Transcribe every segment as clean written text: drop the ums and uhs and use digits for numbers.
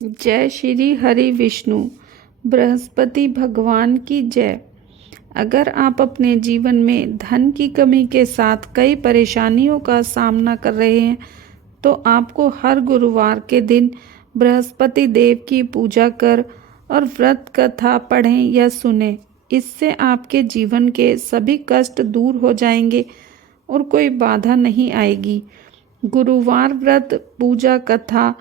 जय श्री हरि विष्णु। बृहस्पति भगवान की जय। अगर आप अपने जीवन में धन की कमी के साथ कई परेशानियों का सामना कर रहे हैं तो आपको हर गुरुवार के दिन बृहस्पति देव की पूजा कर और व्रत कथा पढ़ें या सुनें। इससे आपके जीवन के सभी कष्ट दूर हो जाएंगे और कोई बाधा नहीं आएगी। गुरुवार व्रत पूजा कथा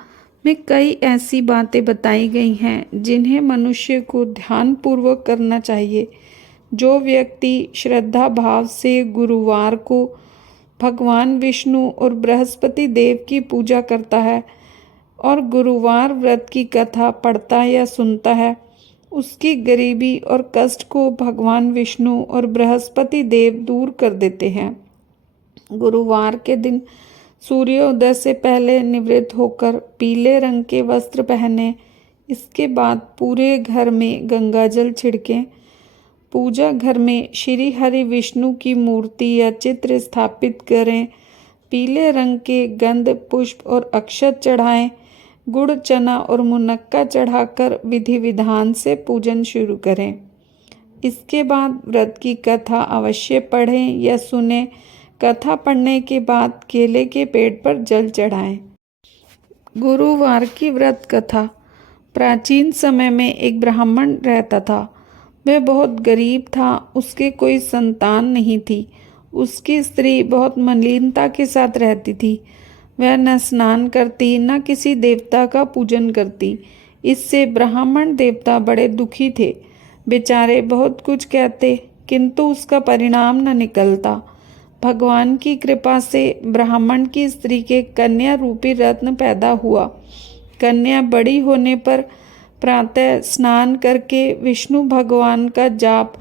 में कई ऐसी बातें बताई गई हैं जिन्हें मनुष्य को ध्यानपूर्वक करना चाहिए। जो व्यक्ति श्रद्धा भाव से गुरुवार को भगवान विष्णु और बृहस्पति देव की पूजा करता है और गुरुवार व्रत की कथा पढ़ता या सुनता है, उसकी गरीबी और कष्ट को भगवान विष्णु और बृहस्पति देव दूर कर देते हैं। गुरुवार के दिन सूर्योदय से पहले निवृत्त होकर पीले रंग के वस्त्र पहने। इसके बाद पूरे घर में गंगाजल छिड़कें। पूजा घर में श्री हरि विष्णु की मूर्ति या चित्र स्थापित करें। पीले रंग के गंध पुष्प और अक्षत चढ़ाएं। गुड़ चना और मुनक्का चढ़ाकर विधि विधान से पूजन शुरू करें। इसके बाद व्रत की कथा अवश्य पढ़ें या सुनें। कथा पढ़ने के बाद केले के पेड़ पर जल चढ़ाएं। गुरुवार की व्रत कथा। प्राचीन समय में एक ब्राह्मण रहता था। वह बहुत गरीब था। उसके कोई संतान नहीं थी। उसकी स्त्री बहुत मलिनता के साथ रहती थी। वह न स्नान करती न किसी देवता का पूजन करती। इससे ब्राह्मण देवता बड़े दुखी थे। बेचारे बहुत कुछ कहते किंतु उसका परिणाम न निकलता। भगवान की कृपा से ब्राह्मण की स्त्री के कन्या रूपी रत्न पैदा हुआ। कन्या बड़ी होने पर प्रातः स्नान करके विष्णु भगवान का जाप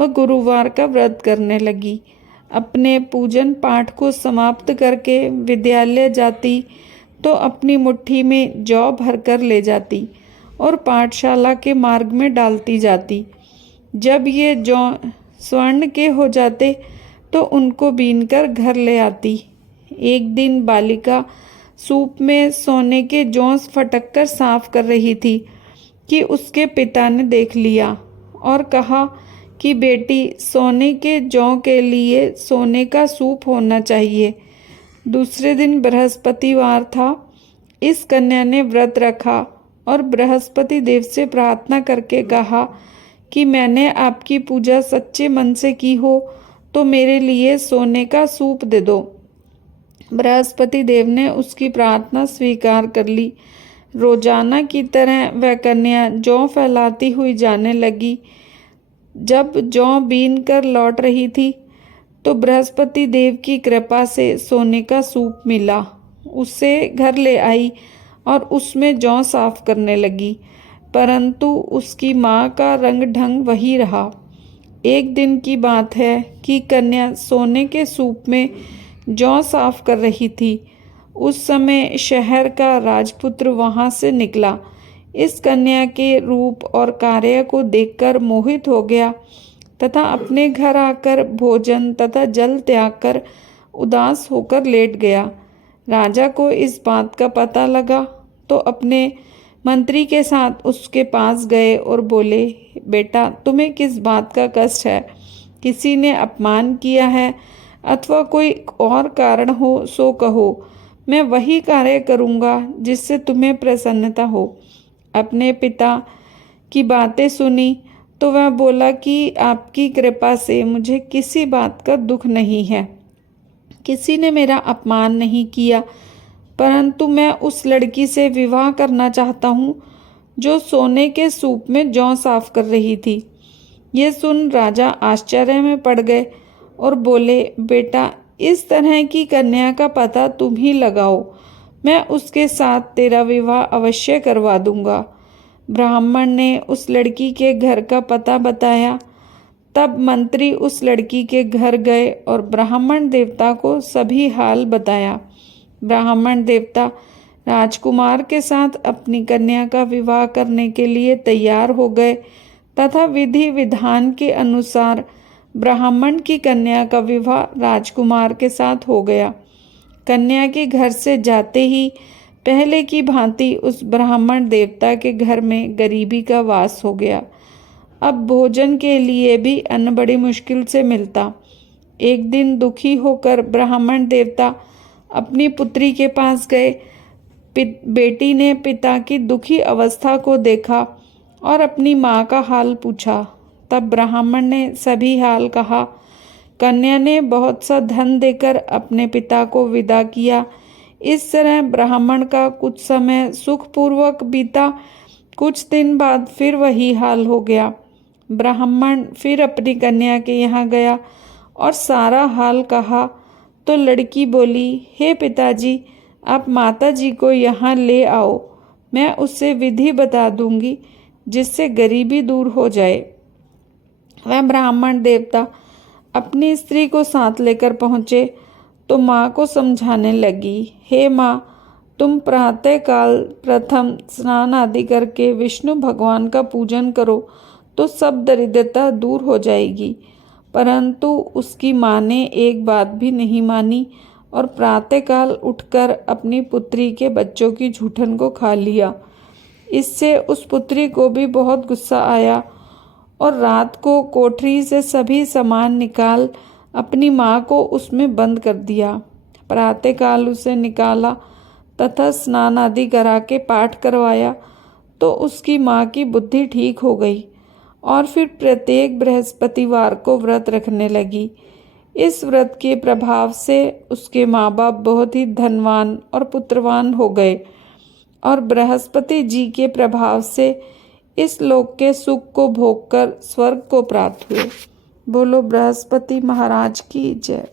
व गुरुवार का व्रत करने लगी। अपने पूजन पाठ को समाप्त करके विद्यालय जाती तो अपनी मुट्ठी में जौ भरकर ले जाती और पाठशाला के मार्ग में डालती जाती। जब ये जौ स्वर्ण के हो जाते तो उनको बीनकर घर ले आती। एक दिन बालिका सूप में सोने के जौ फटक कर साफ कर रही थी कि उसके पिता ने देख लिया और कहा कि बेटी, सोने के जौ के लिए सोने का सूप होना चाहिए। दूसरे दिन बृहस्पतिवार था। इस कन्या ने व्रत रखा और बृहस्पति देव से प्रार्थना करके कहा कि मैंने आपकी पूजा सच्चे मन से की हो तो मेरे लिए सोने का सूप दे दो। बृहस्पति देव ने उसकी प्रार्थना स्वीकार कर ली। रोजाना की तरह वह कन्या जौ फैलाती हुई जाने लगी। जब जौ बीन कर लौट रही थी तो बृहस्पति देव की कृपा से सोने का सूप मिला। उसे घर ले आई और उसमें जौ साफ करने लगी, परंतु उसकी माँ का रंग ढंग वही रहा। एक दिन की बात है कि कन्या सोने के सूप में जौ साफ कर रही थी। उस समय शहर का राजपुत्र वहां से निकला। इस कन्या के रूप और कार्य को देखकर मोहित हो गया तथा अपने घर आकर भोजन तथा जल त्याग कर उदास होकर लेट गया। राजा को इस बात का पता लगा तो अपने मंत्री के साथ उसके पास गए और बोले, बेटा, तुम्हें किस बात का कष्ट है? किसी ने अपमान किया है अथवा कोई और कारण हो सो कहो। मैं वही कार्य करूँगा जिससे तुम्हें प्रसन्नता हो। अपने पिता की बातें सुनी तो वह बोला कि आपकी कृपा से मुझे किसी बात का दुख नहीं है। किसी ने मेरा अपमान नहीं किया, परंतु मैं उस लड़की से विवाह करना चाहता हूँ जो सोने के सूप में जौ साफ कर रही थी। ये सुन राजा आश्चर्य में पड़ गए और बोले, बेटा, इस तरह की कन्या का पता तुम ही लगाओ। मैं उसके साथ तेरा विवाह अवश्य करवा दूंगा। ब्राह्मण ने उस लड़की के घर का पता बताया। तब मंत्री उस लड़की के घर गए और ब्राह्मण देवता को सभी हाल बताया। ब्राह्मण देवता राजकुमार के साथ अपनी कन्या का विवाह करने के लिए तैयार हो गए तथा विधि विधान के अनुसार ब्राह्मण की कन्या का विवाह राजकुमार के साथ हो गया। कन्या के घर से जाते ही पहले की भांति उस ब्राह्मण देवता के घर में गरीबी का वास हो गया। अब भोजन के लिए भी अन्न बड़ी मुश्किल से मिलता। एक दिन दुखी होकर ब्राह्मण देवता अपनी पुत्री के पास गए। बेटी ने पिता की दुखी अवस्था को देखा और अपनी माँ का हाल पूछा। तब ब्राह्मण ने सभी हाल कहा। कन्या ने बहुत सा धन देकर अपने पिता को विदा किया। इस तरह ब्राह्मण का कुछ समय सुखपूर्वक बीता। कुछ दिन बाद फिर वही हाल हो गया। ब्राह्मण फिर अपनी कन्या के यहाँ गया और सारा हाल कहा तो लड़की बोली, हे पिताजी, आप माताजी को यहाँ ले आओ, मैं उससे विधि बता दूंगी जिससे गरीबी दूर हो जाए। वह ब्राह्मण देवता अपनी स्त्री को साथ लेकर पहुँचे तो माँ को समझाने लगी, हे माँ, तुम प्रातःकाल प्रथम स्नान आदि करके विष्णु भगवान का पूजन करो तो सब दरिद्रता दूर हो जाएगी। परंतु उसकी माँ ने एक बात भी नहीं मानी और प्रातःकाल उठकर अपनी पुत्री के बच्चों की जूठन को खा लिया। इससे उस पुत्री को भी बहुत गुस्सा आया और रात को कोठरी से सभी सामान निकाल अपनी माँ को उसमें बंद कर दिया। प्रातःकाल उसे निकाला तथा स्नान आदि करा के पाठ करवाया तो उसकी माँ की बुद्धि ठीक हो गई और फिर प्रत्येक बृहस्पतिवार को व्रत रखने लगी। इस व्रत के प्रभाव से उसके माँ बाप बहुत ही धनवान और पुत्रवान हो गए और बृहस्पति जी के प्रभाव से इस लोक के सुख को भोगकर स्वर्ग को प्राप्त हुए। बोलो बृहस्पति महाराज की जय।